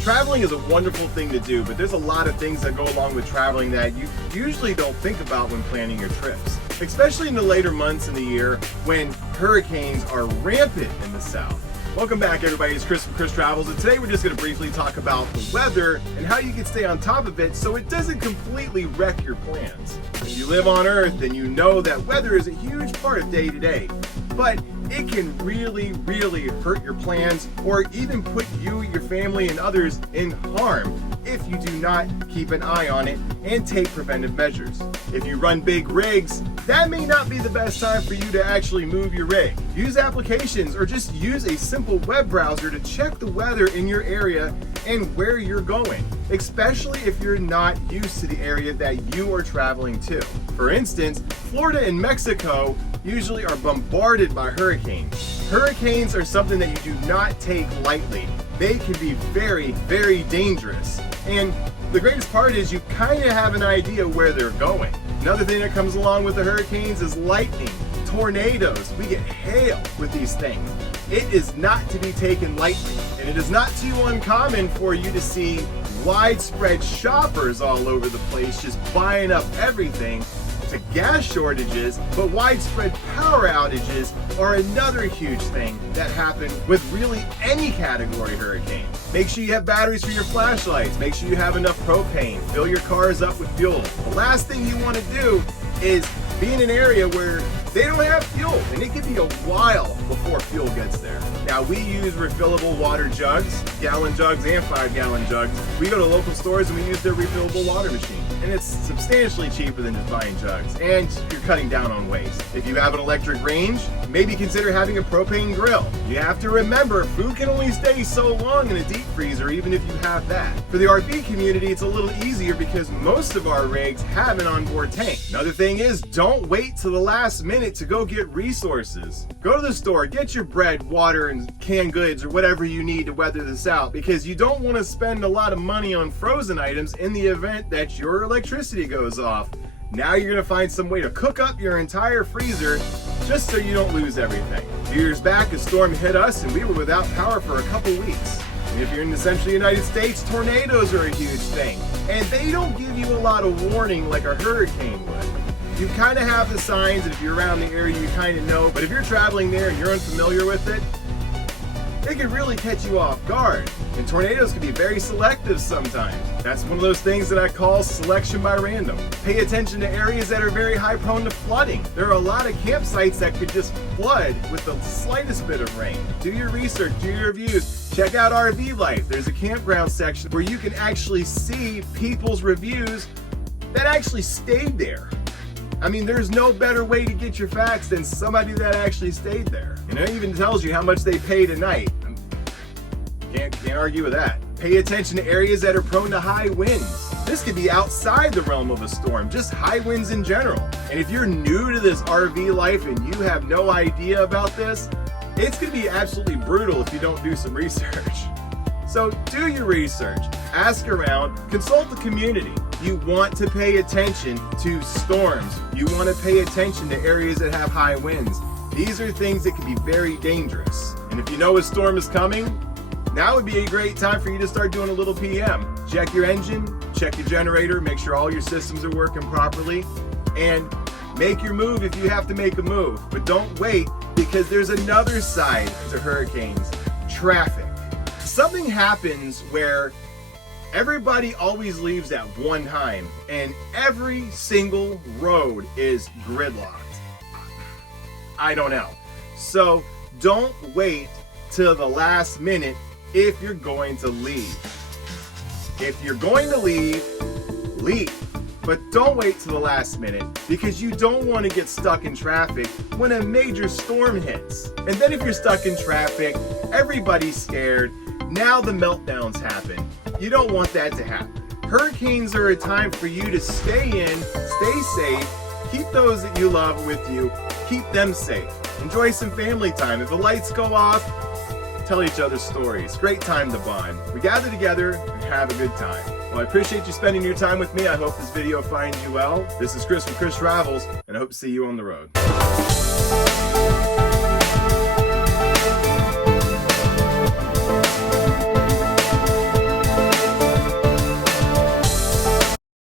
Traveling is a wonderful thing to do, but there's a lot of things that go along with traveling that you usually don't think about when planning your trips, especially in the later months in the year when hurricanes are rampant in the south. Welcome back, everybody. It's Chris from Chris Travels, and today we're just going to briefly talk about the weather and how you can stay on top of it so it doesn't completely wreck your plans. If you live on Earth, then you know that weather is a huge part of day-to-day, but it can really hurt your plans or even put you, your family, and others in harm if you do not keep an eye on it and take preventive measures. If you run big rigs, that may not be the best time for you to actually move your rig. Use applications or just use a simple web browser to check the weather in your area and where you're going, especially if you're not used to the area that you are traveling to. For instance, Florida and Mexico usually are bombarded by hurricanes. Hurricanes are something that you do not take lightly. They can be very dangerous. And the greatest part is you kind of have an idea where they're going. Another thing that comes along with the hurricanes is lightning, tornadoes. We get hail with these things. It is not to be taken lightly. And it is not too uncommon for you to see widespread shoppers all over the place just buying up everything, to gas shortages, but widespread power outages are another huge thing that happen with really any category hurricane. Make sure you have batteries for your flashlights. Make sure you have enough propane. Fill your cars up with fuel. The last thing you want to do is be in an area where they don't have fuel, and it can be a while before fuel gets there. Now, we use refillable water jugs, gallon jugs and 5-gallon jugs. We go to local stores and we use their refillable water machine, and it's substantially cheaper than just buying jugs, and you're cutting down on waste. If you have an electric range, maybe consider having a propane grill. You have to remember, food can only stay so long in a deep freezer, even if you have that. For the RV community, it's a little easier because most of our rigs have an onboard tank. Another thing is, don't wait till the last minute to go get resources. Go to the store, get your bread, water, and canned goods or whatever you need to weather this out, because you don't want to spend a lot of money on frozen items in the event that your electricity goes off. Now you're going to find some way to cook up your entire freezer just so you don't lose everything. A few years back, a storm hit us and we were without power for a couple weeks. And if you're in the central United States, tornadoes are a huge thing, and they don't give you a lot of warning like a hurricane would. You kind of have the signs, and if you're around the area, you kind of know, but if you're traveling there and you're unfamiliar with it, it can really catch you off guard. And tornadoes can be very selective sometimes. That's one of those things that I call selection by random. Pay attention to areas that are very high prone to flooding. There are a lot of campsites that could just flood with the slightest bit of rain. Do your research, do your reviews. Check out RV Life. There's a campground section where you can actually see people's reviews that actually stayed there. I mean, there's no better way to get your facts than somebody that actually stayed there. And it even tells you how much they paid a night. Can't argue with that. Pay attention to areas that are prone to high winds. This could be outside the realm of a storm, just high winds in general. And if you're new to this RV life and you have no idea about this, it's gonna be absolutely brutal if you don't do some research. So do your research, ask around, consult the community. You want to pay attention to storms. You want to pay attention to areas that have high winds. These are things that can be very dangerous. And if you know a storm is coming, now would be a great time for you to start doing a little PM. Check your engine, check your generator, make sure all your systems are working properly, and make your move if you have to make a move. But don't wait, because there's another side to hurricanes: traffic. Something happens where everybody always leaves at one time, and every single road is gridlocked. I don't know. So don't wait till the last minute if you're going to leave. If you're going to leave, leave. But don't wait till the last minute, because you don't want to get stuck in traffic when a major storm hits. And then if you're stuck in traffic, everybody's scared. Now the meltdowns happen. You don't want that to happen. Hurricanes are a time for you to stay in, stay safe, keep those that you love with you, keep them safe. Enjoy some family time. If the lights go off, tell each other stories. Great time to bond. We gather together and have a good time. Well, I appreciate you spending your time with me. I hope this video finds you well. This is Chris from Chris Travels, and I hope to see you on the road.